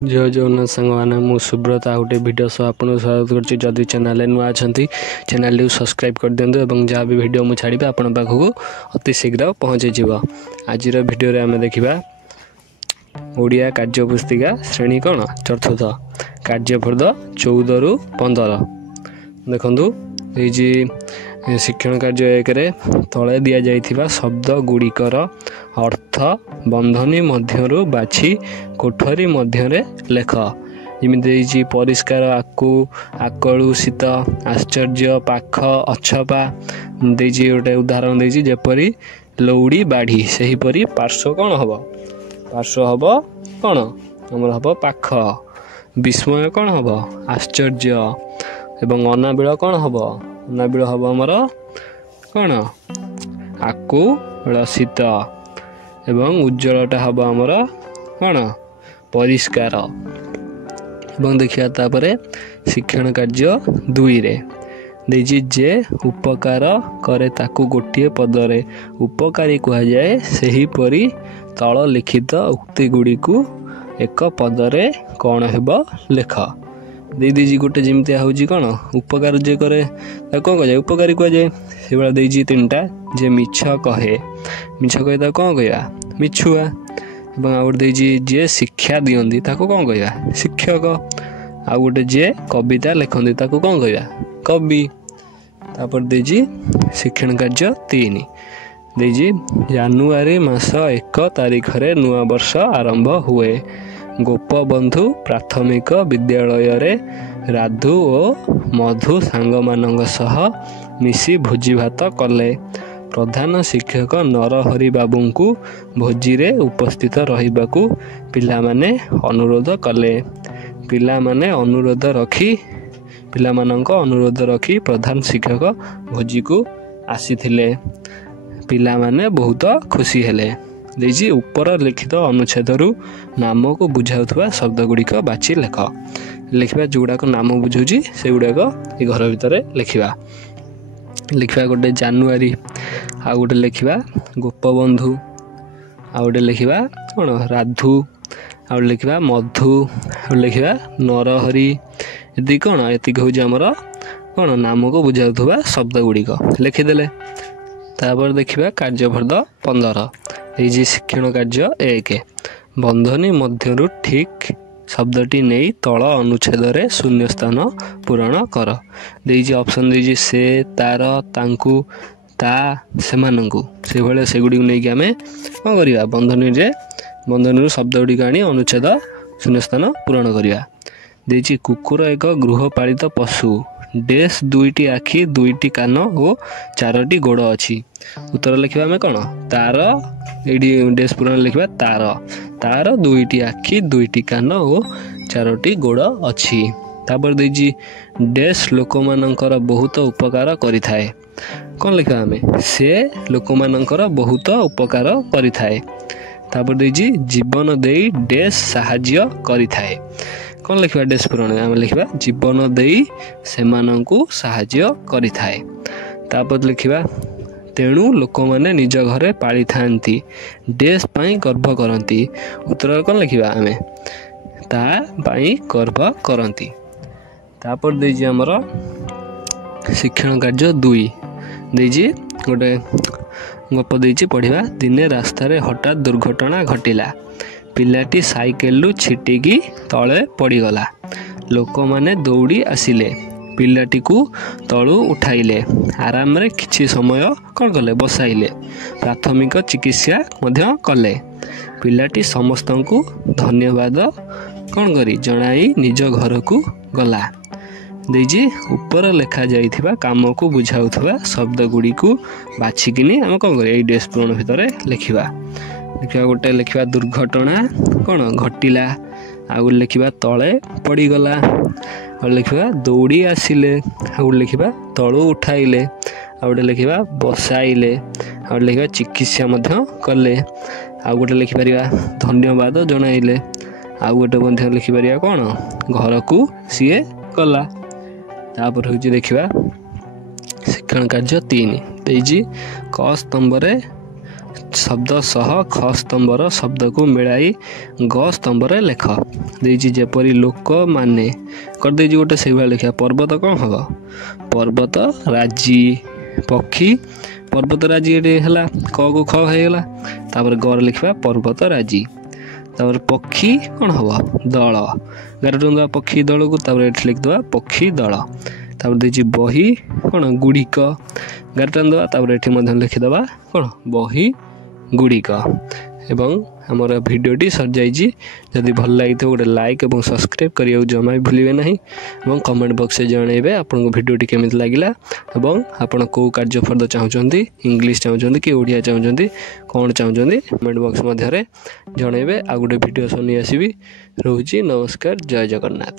जय जगन्नाथ सांग मैंने मु सुब्रत आ गोटे भिडियो सह आपको स्वागत करछि। जदि चैनल नुआ अच्छा चैनल को सब्सक्राइब कर दिंतु और जहाँ भी भिडियो मुझे छाड़ी आपण पाखक अति शीघ्र पहुँची जीव। आज भिडियो आम देखा ओडिया कार्य पुस्तिका श्रेणी कौन चतुर्थ कार्यफर्द 14 ରୁ 15 देखु शिक्षण कार्य 1 रे तले दि जाइथिबा शब्द गुड़िकर अर्थ बंधनी मध्यरु बाछि कोठरी मध्यरे लेख। जमी परिष्कार आकु आकलु शीत आश्चर्य पाख अछपा गोटे उदाहरण देछि जेपरी लौड़ी बाढ़ी सेहीपरि पार्श्व कौन हम पार्श्व हम कौन आमर हम पाख विस्मय कौन हम आश्चर्य एवं अनाबिल कौन हम अनाबिल हम आमर कौन आकु शीत एवं उज्ज्वलटा हम आमर कौन परिष्कार। एवं देखिए तापरे शिक्षण कार्य 2 रे देजी जे उपकार करे ताकू गोटे पदरे उपकारी कह जाए सही परी तल लिखित उक्ति गुड़ी को एक पदरे कौन हेब लेख दे दीजी गोटे जमती हूँ कौन उपकार जे करे कौन कह उपकारी कह जाए से भाया देजी 3टा जे मिछ कहे कौन कह मिछुआ एवं आ गोटे जे शिक्षा दियंती ताको कौन कह शिक्षक आ गोटे जे कविता लिखती ताको कौन कह कवि। तापर देजी शिक्षण कार्य 3 देजी जानुआरी मास 1 तारिख रे नुआ वर्ष आरंभ हुए। गोपबंधु प्राथमिक विद्यालय रे राधु और मधु सांग मानंग सह मिसी भोजी भात कले। प्रधान शिक्षक नरहरि बाबू को भोजी रे उपस्थित रहिबाकू पिला माने अनुरोध कले। पिला माने अनुरोध रखी प्रधान शिक्षक भोजी को आसीथिले। पिला माने बहुत खुशी हेले। देजी ऊपर लिखित अनुच्छेद रु नाम को बुझाउथुवा शब्द गुड़िक बाछि लिखा जोड़ाक नाम बुझाऊँ से गुड़ाक ये घर भितर लिखा गोटे जानुआरी आ गोटे लिखा गोपबंधु आ गोटे लिखा कौन राधु आ गोटे लिखा मधु आ लिखा नरहरि ये कौन ये हूँ आमर कौन नाम को बुझाउथुवा शब्द गुड़िक लिखिदेले। तापर देखिबा कार्यफर्द 15 ये शिक्षण कार्य 1 बंधनी मध्यरु ठीक शब्दटी नहीं तल अनुच्छेद रे शून्य स्थान पूरण कर। देजी ऑप्शन देजी से तार तांकु ता सेमानंकु से भले सेगुडी नै कि हमें कौन करिया बंधनी शब्द गुडी आनी अनुच्छेद शून्य स्थान पूरण करिया। देजी कुकुर एक गृहपालित पशु डेस 2टी आखि 2टी कान और 4टी गोड़ अच्छी। उत्तर लिखा आम कौन तार ये डेस पूरण लिखा तार 2टी आखि 2टी कान और 4टी गोड़ अच्छी। तापर देजी डेस लोक मानकर बहुत उपकार करिथाए कौन लिखा आम से लोक मानकर बहुत उपकार करिथाए। तापर देजी जीवन देई डेस साहाଯ୍य करिथाए कौन लिखा डेस पूरण आम लिखा जीवन देई सेमानंकु साहाଯ୍य करिथाए। तापर लिखा तेणु लोक माने निज घरे पाली थांती डेस पाई गर्व करती। उत्तर कौन लिखा आम ता पाई गर्व करती। तापर देजी आमर शिक्षण कार्य 2 देजी गोटे गप देजी पढ़िबा। दिने रास्तार हठात दुर्घटना घटिला। पिलाटी साइकेलू छिटिकी तले पड़गला। लोक माने दौड़ी आसिले पिलाटी को तलू उठाइले आराम रे किछि समय कौन कले बसाइले प्राथमिक चिकित्सा मध्य कले। पिलाटी समस्त को धन्यवाद कौन करी जनाई निज घर को गला। देजी ऊपर लिखा जाइथिबा काम को बुझाउथुवा शब्द गुड़ी को बाछिकिनी आम कौन करी डेस पूरण भितर लिखा गोटे लिखा दुर्घटना कौन घटिला आ लिखा तले पड़गला और लिखा दौड़ी आसिले आ लिखा तलू उठाइले आ गोटे लिखा बसाइले आ लिखा चिकित्सा मध्य कले आ गोटे लिखिपर धन्यवाद जनाइले आ गोटे लिखिपर कौन घर को सीए गला। तापर हूँ देखा शिक्षण कार्य 3 देजी क स्तंभ ଶବ୍ଦ ସହ ଖ ସ୍ତମ୍ଭର ଶବ୍ଦକୁ ମିଳାଇ ଗ ସ୍ତମ୍ଭରେ ଲେଖ। ଦେଇଛି ଯେପରି ଲୋକମାନେ କରିଦେଇଛି ଗୋଟେ ସେଇଭଳିଆ ଲେଖିବା। ପର୍ବତ କ'ଣ ହେବ? ପର୍ବତ ରାଜି। ପକ୍ଷୀ ପର୍ବତ ରାଜି ଏଠି ହେଲା, କକୁ ଖ ହେଇଗଲା। ତାପରେ ଗରେ ଲେଖିବା ପର୍ବତ ରାଜି। ତାପରେ ପକ୍ଷୀ କ'ଣ ହେବ? ଦଳ। ଗାର ଟଙ୍କା ପକ୍ଷୀ ଦଳକୁ, ତାପରେ ଏଠି ଲେଖିଦେବା ପକ୍ଷୀ ଦଳ। ତାପରେ ଦେଇଛି ବହି କ'ଣ? ଗୁଡ଼ିକ। ଗାର ଟାଣିଦେବା, ତାପରେ ଏଠି ମଧ୍ୟ ଲେଖିଦେବା କ'ଣ? ବହି ଗୁଡ଼ିକ। ଏବଂ ଆମର ଭିଡ଼ିଓଟି ସରିଯାଇଛି। ଯଦି ଭଲ ଲାଗିଥିବ ଗୋଟେ ଲାଇକ୍ ଏବଂ ସବସ୍କ୍ରାଇବ୍ କରିବାକୁ ଜମା ବି ଭୁଲିବେ ନାହିଁ। ଏବଂ କମେଣ୍ଟ ବକ୍ସରେ ଜଣାଇବେ ଆପଣଙ୍କୁ ଭିଡ଼ିଓଟି କେମିତି ଲାଗିଲା ଏବଂ ଆପଣ କେଉଁ କାର୍ଯ୍ୟ ଫର୍ଦ୍ଦ ଚାହୁଁଛନ୍ତି, ଇଂଲିଶ ଚାହୁଁଛନ୍ତି କି ଓଡ଼ିଆ ଚାହୁଁଛନ୍ତି, କ'ଣ ଚାହୁଁଛନ୍ତି କମେଣ୍ଟ ବକ୍ସ ମଧ୍ୟରେ ଜଣାଇବେ। ଆଉ ଗୋଟେ ଭିଡ଼ିଓ ସହ ନେଇ ଆସିବି। ରହୁଛି, ନମସ୍କାର, ଜୟ ଜଗନ୍ନାଥ।